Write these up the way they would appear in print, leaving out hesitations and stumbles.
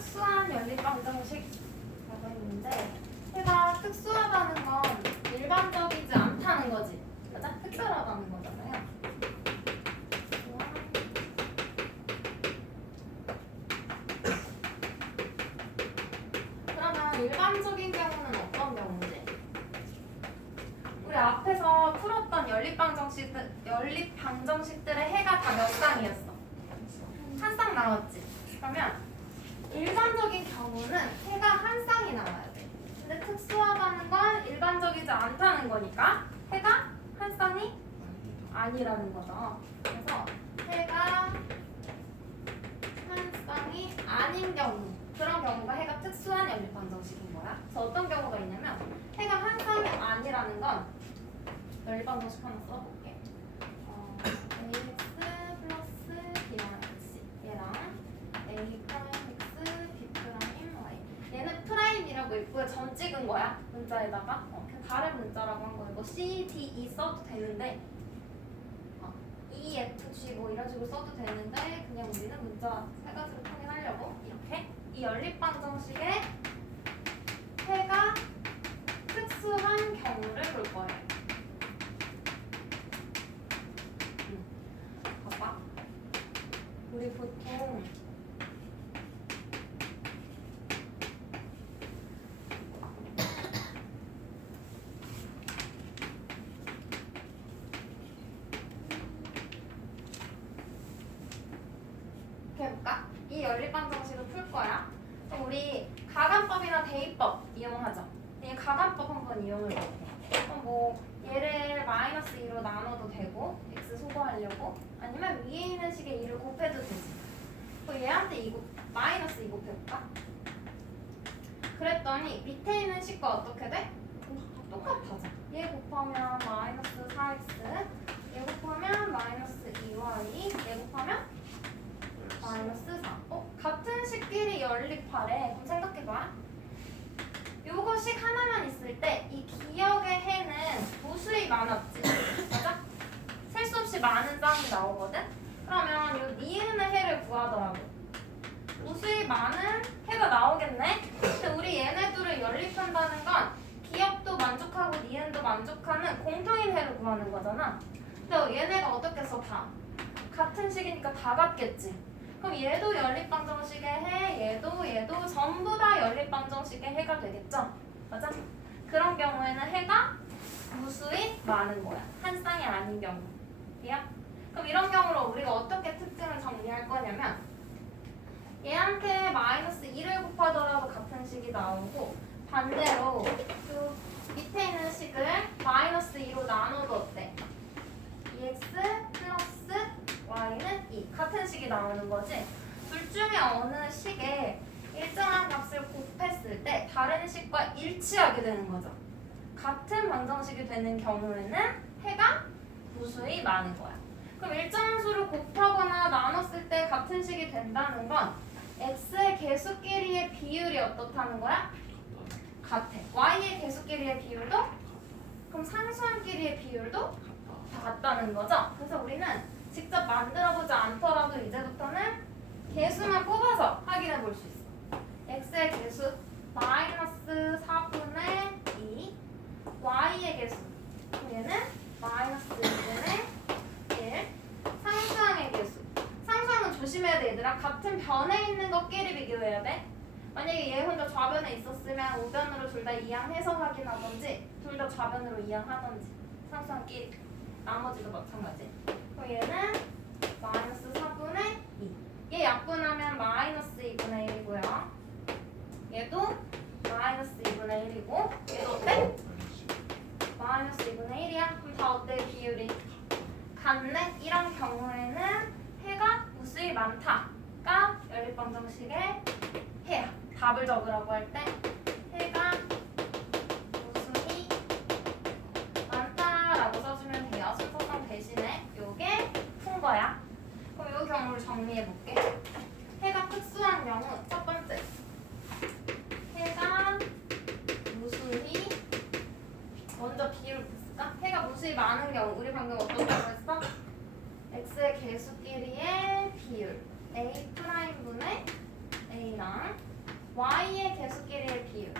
특수한 연립방정식이라고 했는데 해가 특수하다는 건 일반적이지 않다는 거지. 맞아? 특별하다는 거잖아요. 그러면 일반적인 경우는 어떤 경우지? 우리 앞에서 풀었던 연립방정식들의 해가 다 몇 쌍이었어? 한 쌍 나왔지? 그러면 일반적인 경우는 해가 한 쌍이 나와야 돼. 근데 특수하다는 건 일반적이지 않다는 거니까 해가 한 쌍이 아니라는 거죠. 그래서 해가 한 쌍이 아닌 경우, 그런 경우가 해가 특수한 연립방정식인 거야. 그래서 어떤 경우가 있냐면 해가 한 쌍이 아니라는 건 연립방정식 하나 써볼게. ax 플러스 b랑 x 얘랑 a 프라임 x b 프라임 y 얘는 프라임이라고 있고요. 점 찍은 거야 문자에다가. 그냥 다른 문자라고 한 거예요. 뭐 c, d, e 써도 되는데 e, f, g 뭐 이런 식으로 써도 되는데 그냥 우리는 문자 세 가지로 확인하려고 이렇게 이 연립방정식의 해가 특수한 경우를 볼 거예요. 봐봐. 우리 보통 이렇게 해볼까? 이 연립방정식을 풀 거야. 그럼 우리 가간법이나 대입법 이용하죠. 이 가간법 한번 이용해볼게. 그럼 뭐 얘를 마이너스 2로 나눠도 되고 x 소거하려고, 아니면 위에 있는 식에 2를 곱해도 되지. 그럼 얘한테 마이너스 2 곱해볼까? 그랬더니 밑에 있는 식과 어떻게 돼? 똑같아져. 얘 곱하면 마이너스 4x, 얘 곱하면 마이너스 2y, 얘 곱하면 마이너스 4. 같은 식끼리 연립하래. 그럼 생각해봐. 요거 식 하나만 있을 때 이 기억의 해는 무수히 많았지. 맞아? 셀 수 없이 많은 쌍이 나오거든? 그러면 요 니은의 해를 구하더라고. 무수히 많은 해가 나오겠네? 근데 우리 얘네들을 연립한다는 건 기억도 만족하고 니은도 만족하는 공통인 해를 구하는 거잖아. 근데 얘네가 어떻게 써? 다 같은 식이니까 다 같겠지. 그럼 얘도 연립방정식의 해, 얘도 전부 다 연립방정식의 해가 되겠죠? 맞아? 그런 경우에는 해가 무수히 많은 거야. 한 쌍이 아닌 경우. 이해야? 그럼 이런 경우로 우리가 어떻게 특징을 정리할 거냐면 얘한테 마이너스 2를 곱하더라도 같은 식이 나오고, 반대로 그 밑에 있는 식을 마이너스 2로 나눠도 어때? 2x 플러스 y는 2 같은 식이 나오는 거지. 둘 중에 어느 식에 일정한 값을 곱했을 때 다른 식과 일치하게 되는 거죠. 같은 방정식이 되는 경우에는 해가 무수히 많은 거야. 그럼 일정한 수를 곱하거나 나눴을 때 같은 식이 된다는 건 x의 개수끼리의 비율이 어떻다는 거야? 같아. y의 개수끼리의 비율도? 그럼 상수함끼리의 비율도 다 같다는 거죠. 그래서 우리는 직접 만들어보지 않더라도 이제부터는 개수만 뽑아서 확인해 볼 수 있어. x의 개수 마이너스 4분의 2, y의 개수 얘는 마이너스 2분의 1, 상수항의 개수. 상수항은 조심해야 돼 얘들아. 같은 변에 있는 것끼리 비교해야 돼. 만약에 얘 혼자 좌변에 있었으면 우변으로 둘 다 이항해서 확인하던지 둘 다 좌변으로 이항하던지 상수항끼리. 나머지도 마찬가지. 그럼 얘는 마이너스 4분의 2. 얘 약분하면 마이너스 2분의 1이고요. 얘도 마이너스 2분의 1이고 얘도 어때? 마이너스 2분의 1이야? 그럼 다 어때? 비율이 같네? 이런 경우에는 해가 무수히 많다가 연립방정식의 해야. 답을 적으라고 할 때 해가 무수히 많다라고 써주면 돼요. 순서상 대신에 요게 푼 거야. 그럼 요 경우를 정리해볼게. 해가 특수한 경우 첫 번째, 해가 무수히 먼저 비율 볼까? 해가 무수히 많은 경우 우리 방금 어떻다고 했어? x의 개수끼리의 비율 a 프라임 분의 a랑 y의 개수끼리의 비율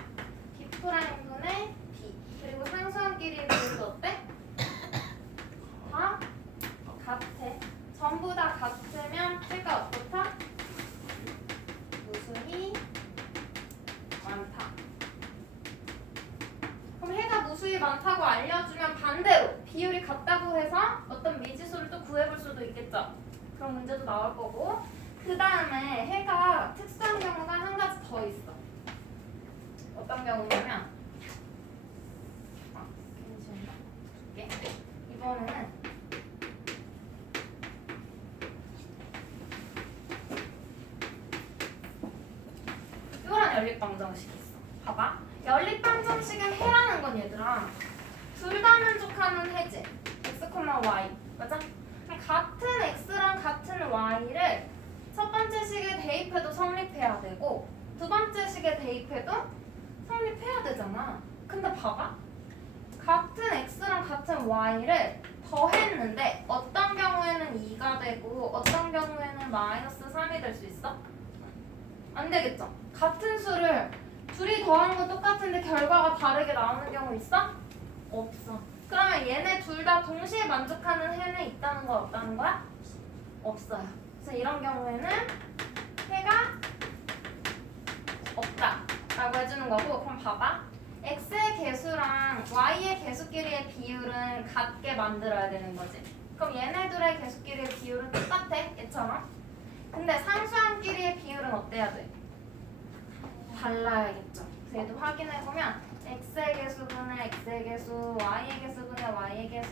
B'분의 B 그리고 상수항끼리의 비율도 어때? 다 같아. 전부 다 같으면 해가 어떻다? 무수히 많다. 그럼 해가 무수히 많다고 알려주면 반대로 비율이 같다고 해서 어떤 미지수를 또 구해볼 수도 있겠죠. 그런 문제도 나올 거고 그 다음에 해가 특수한 경우가 한 가지 더 있어. 어떤 경우냐면 이번에는 이거랑 연립방정식이 있어. 봐봐. 연립방정식은 해라는 건 얘들아 둘 다 만족하는 해지 x, y 맞아? 같은 x랑 같은 y를 첫 번째 식에 대입해도 성립해야 되고 두 번째 식에 대입해도 성립해야 되잖아. 근데 봐봐. 같은 x랑 같은 y를 더했는데 어떤 경우에는 2가 되고 어떤 경우에는 마이너스 3이 될 수 있어? 안 되겠죠? 같은 수를 둘이 더한 건 똑같은데 결과가 다르게 나오는 경우 있어? 없어. 그러면 얘네 둘 다 동시에 만족하는 해는 있다는 거야? 없다는 거야? 없어요. 그래서 이런 경우에는 해가 없다 라고 해주는 거고 그럼 봐봐. x의 개수랑 y의 개수끼리의 비율은 같게 만들어야 되는 거지. 그럼 얘네들의 개수끼리의 비율은 똑같아 얘처럼. 근데 상수항끼리의 비율은 어때야 돼? 달라야겠죠. 그래서 얘도 확인해보면 x의 개수분의 x의 개수, y의 개수분의 y의 개수,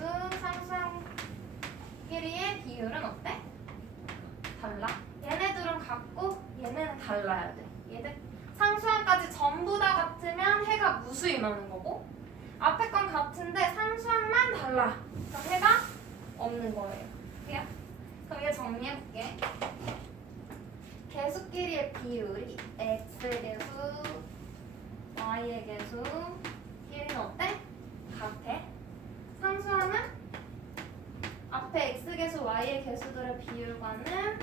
상수항끼리의 비율은 어때? 달라. 얘네들은 같고 얘네는 달라야 돼. 얘들 상수항까지 전부 다 같으면 해가 무수히 많은 거고 앞에 건 같은데 상수항만 달라. 그럼 해가 없는 거예요. 그래요? 그럼 이거 정리해볼게. 개수끼리의 비율이 x의 개수, y의 개수 끼리는 어때? 같아. 상수항은 앞에 x개수, y의 개수들의 비율과는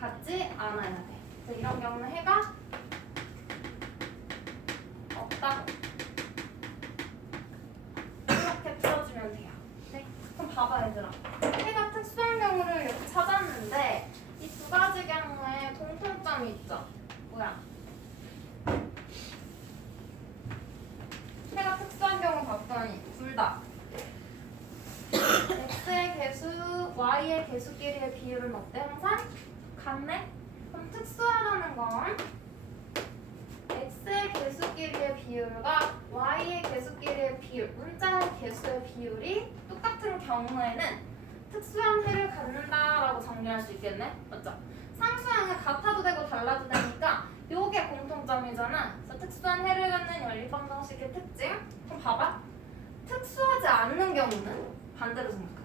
같지 않아야 돼. 그래서 이런 경우는 해가 없다고 이렇게 풀어주면 돼요. 네? 그럼 봐봐 얘들아. 해가 특수한 경우를 이렇게 찾았는데 이 두 가지 경우에 공통점이 있죠. 뭐야? 해가 특수한 경우 봤더니 둘 다 x의 개수, y의 개수끼리의 비율은 어때? 항상 같네? 그럼 특수하다는 건 x의 개수끼리의 비율과 y의 개수끼리의 비율, 문자의 개수의 비율이 똑같은 경우에는 특수한 해를 갖는다라고 정리할 수 있겠네? 맞죠? 상수항은 같아도 되고 달라도 되니까 요게 공통점이잖아. 그래서 특수한 해를 갖는 연립방정식의 특징. 그럼 봐봐. 특수하지 않는 경우는 반대로 생각해.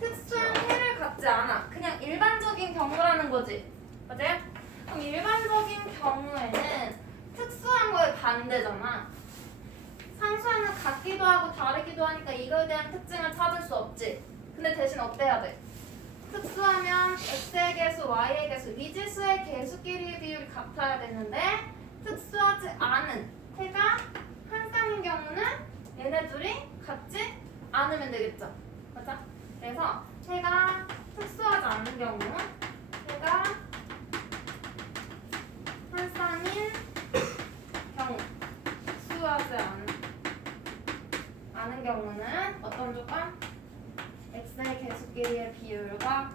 특수한 해를 갖지 않아. 그냥 일반적인 경우라는 거지. 맞아요? 그럼 일반적인 경우에는 특수한 거의 반대잖아. 상수항은 같기도 하고 다르기도 하니까 이거에 대한 특징을 찾을 수 없지. 근데 대신 어때야 돼? 특수하면 x의 개수, y의 개수, 미지수의 개수끼리의 비율이 같아야 되는데 특수하지 않은 해가 한 쌍인 경우는 얘네 둘이 같지 않으면 되겠죠. 맞아? 그래서 해가 특수하지 않은 경우 해가 한 쌍인 경우 특수하지 않은 경우는 어떤 조건? x의 개수끼리의 비율과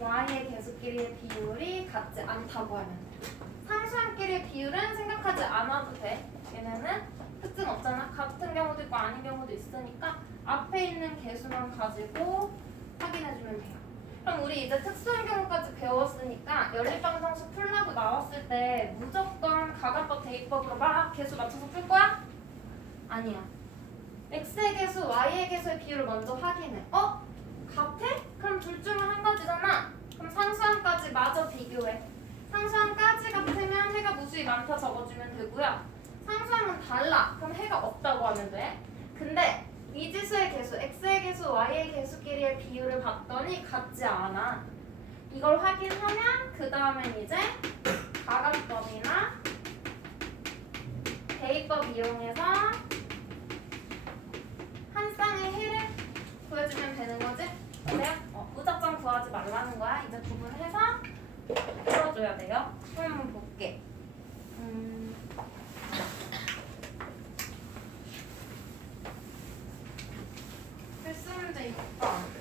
y의 개수끼리의 비율이 같지 않다고 하면 돼. 상수항끼리의 비율은 생각하지 않아도 돼. 얘네는 특징 없잖아. 같은 경우도 있고 아닌 경우도 있으니까 앞에 있는 개수만 가지고 확인해주면 돼요. 그럼 우리 이제 특수한 경우까지 배웠으니까 연립방정식 풀라고 나왔을 때 무조건 가관법 대입법으로 막 개수 맞춰서 풀 거야? 아니야. x의 개수, y의 개수의 비율을 먼저 확인해. 어? 같아? 그럼 둘 중에 한 가지잖아. 그럼 상수항까지 마저 비교해. 상수항까지 같으면 해가 무수히 많다 적어주면 되고요. 상수항은 달라. 그럼 해가 없다고 하면 돼. 근데 미지수의 개수, x의 개수, y의 개수끼리의 비율을 봤더니 같지 않아. 이걸 확인하면 그 다음엔 이제 가관법이나 대입법 이용해서 한 쌍의 해를 구해주면 되는 거지? 그래요? 무작정 구하지 말라는 거야. 이제 구분해서 풀어줘야 돼요. 그럼 한번 볼게. 필수 문제 6번.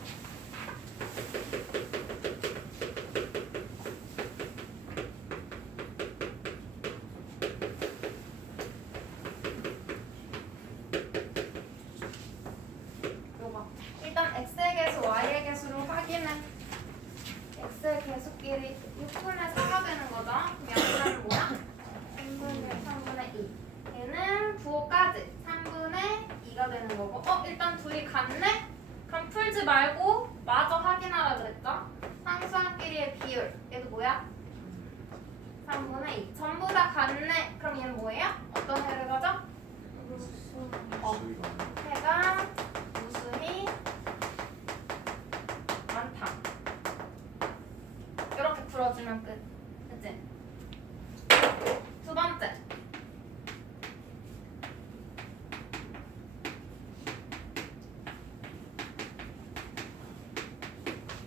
일단 x의 개수, y의 개수로 확인해. x의 개수끼리 6분의 4가 되는 거죠. 그럼 양수는 뭐야? 3분의 2. 얘는 부호까지 3분의 2가 되는 거고. 일단 둘이 같네? 그럼 풀지 말고 마저 확인하라 그랬죠? 상수항끼리의 비율. 얘도 뭐야? 3분의 2. 전부 다 같네. 그럼 얘는 뭐예요? 어떤 해를 가져? 해가 무수히 많다. 이렇게 풀어주면 끝. 그치? 두 번째.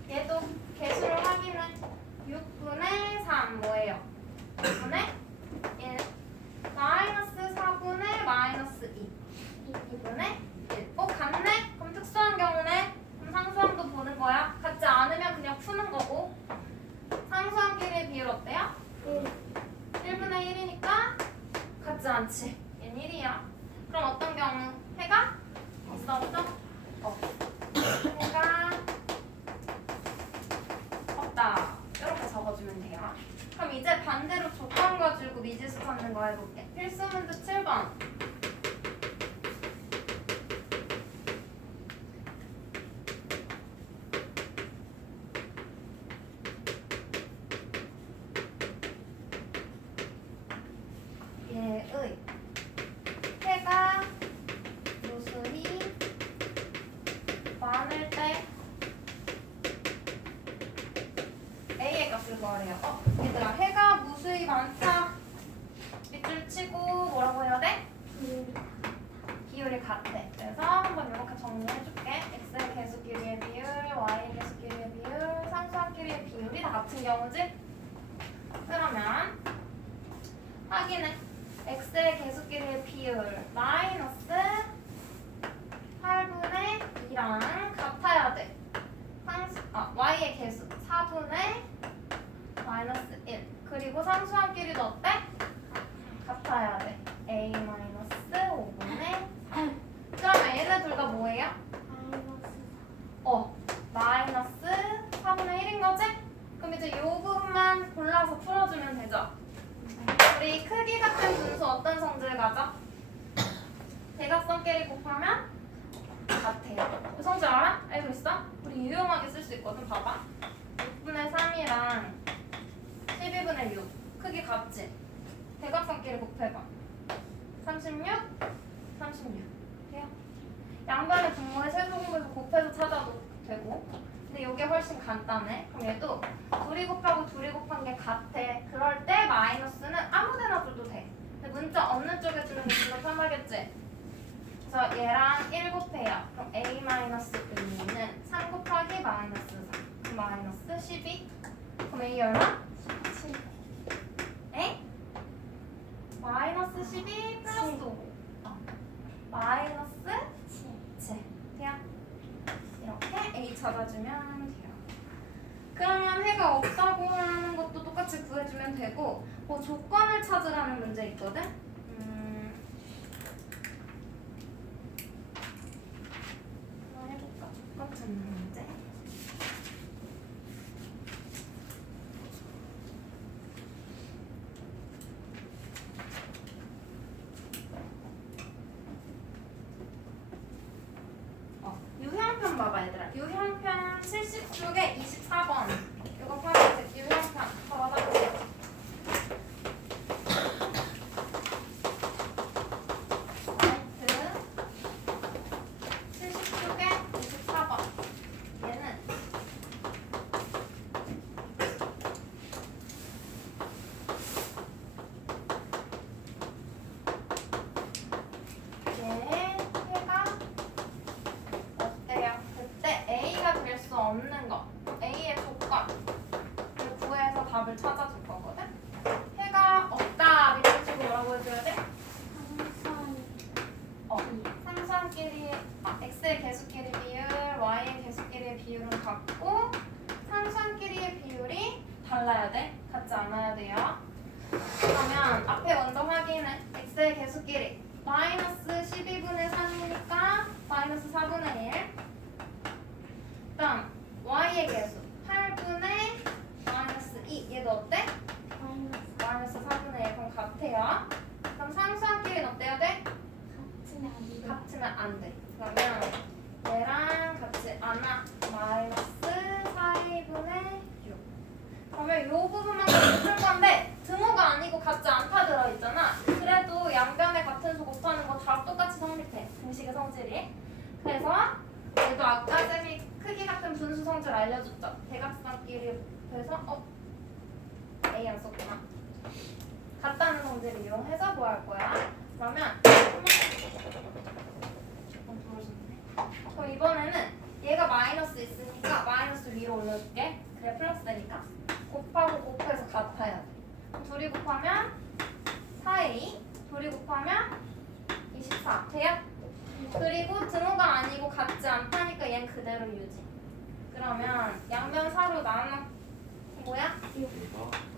얘도 개수를 확인해. 6분의 3 뭐예요? 6분의 1 마이너스 4분의 마이너스 2 2분의 1. 같네? 그럼 특수한 경우네? 그럼 상수항도 보는 거야. 같지 않으면 그냥 푸는 거고. 상수항끼리의 비율 어때요? 1분의 1이니까 같지 않지. 얘는 1이야. 그럼 어떤 경우? 해가 있어 없어? 해가 없다. 이렇게 적어주면 돼요. 그럼 이제 반대로 조건 가지고 미지수 찾는 거 해볼게. 필수 문제 7번. 얘의 해가 무수히 많을 때 A의 값을 구하래요. 얘들아, 해가 무수히 많다. 밑줄 치고 뭐라고 해야 돼? 비율이 같아. 그래서 한번 이렇게 정리해줄게. x의 개수끼리의 비율, y의 개수끼리의 비율, 상수항끼리의 비율이 다 같은 경우지? 그러면 확인해. x의 개수끼리의 비율 마이너스 8분의 2랑 같아야 돼. y의 개수 4분의 마이너스 1. 그리고 상수항끼리도 어때? 같아야 돼. a 마이너스 5분의 3. 그러면 얘네 둘 다 뭐예요? 마이너스 4분의 1인 거지? 그럼 이제 요 부분만 골라서 풀어주면 되죠? 우리 크기 같은 분수 어떤 성질 가져? 대각선끼리 곱하면 같아요. 그 성질 알아? 알고 있어? 우리 유용하게 쓸 수 있거든. 봐봐. 6분의 3이랑 12분의 6 크기 같지? 대각선끼리 곱해봐. 36, 36 돼요? 양변의 분모의 세수공에서 곱해서 찾아도 되고. 근데 이게 훨씬 간단해. 그럼 얘도 둘이 곱하고 둘이 곱한 게 같아. 그럴 때 마이너스는 아무데나 줘도 돼. 근데 문자 없는 쪽에 주는 게 좀 더 편하겠지? 그래서 얘랑 1 곱해요. 그럼 a 마이너스 2는 3 곱하기 마이너스 3. 그럼 마이너스 12. 그럼 a 얼마? 17. 에? 마이너스 12 플러스 5. 마이너스 7. 돼요? 이렇게 a 찾아주면 돼요. 그러면 해가 없다고 하는 것도 똑같이 구해주면 되고, 조건을 찾으라는 문제 있거든? 한번 해볼까? 조건 찾는 문제. 유형편 봐봐 얘들아. 유형편 70쪽에 24번. 이거 파란색 유형편 봐봐. 답을 찾아줄 거거든. 해가 없다 밑에 주고 뭐라고 해줘야 돼? 상수함끼리 x의 개수끼리 비율, y의 개수끼리의 비율은 같고 상수함끼리의 비율이 달라야 돼. 같지 않아야 돼요. 그러면 앞에 먼저 확인해. x의 개수끼리 마이너스 12분의 3이니까 마이너스 4분의 1. 그다음 y의 개수 8분의 마이너스 2. 얘도 어때? 마이너스 4분의 1. 그럼 같아요. 그럼 상수함끼리는 어때야 돼? 같으면 안 돼. 그러면 얘랑 같이 않아. 마이너스 4분의 6. 그러면 이 부분만 풀 건데 등호가 아니고 같지 않다 들어있잖아. 그래도 양변에 같은 수 곱하는 거 다 똑같이 성립해. 공식의 성질이. 그래서 얘도 아까 쌤이 크기 같은 분수 성질 알려줬죠. 대각선끼리 곱해서 A 안 썼구나. 같다는 성질을 이용해서 뭐 할 거야? 그러면 그럼 이번에는 얘가 마이너스 있으니까 마이너스 위로 올려줄게. 그래 플러스 되니까 곱하고 곱해서 같아야 돼. 그럼 둘이 곱하면 4a, 둘이 곱하면 24 돼요? 그리고 등호가 아니고 같지 않다니까 얘는 그대로 유지. 그러면 양변 4로 나누면 뭐야? 6.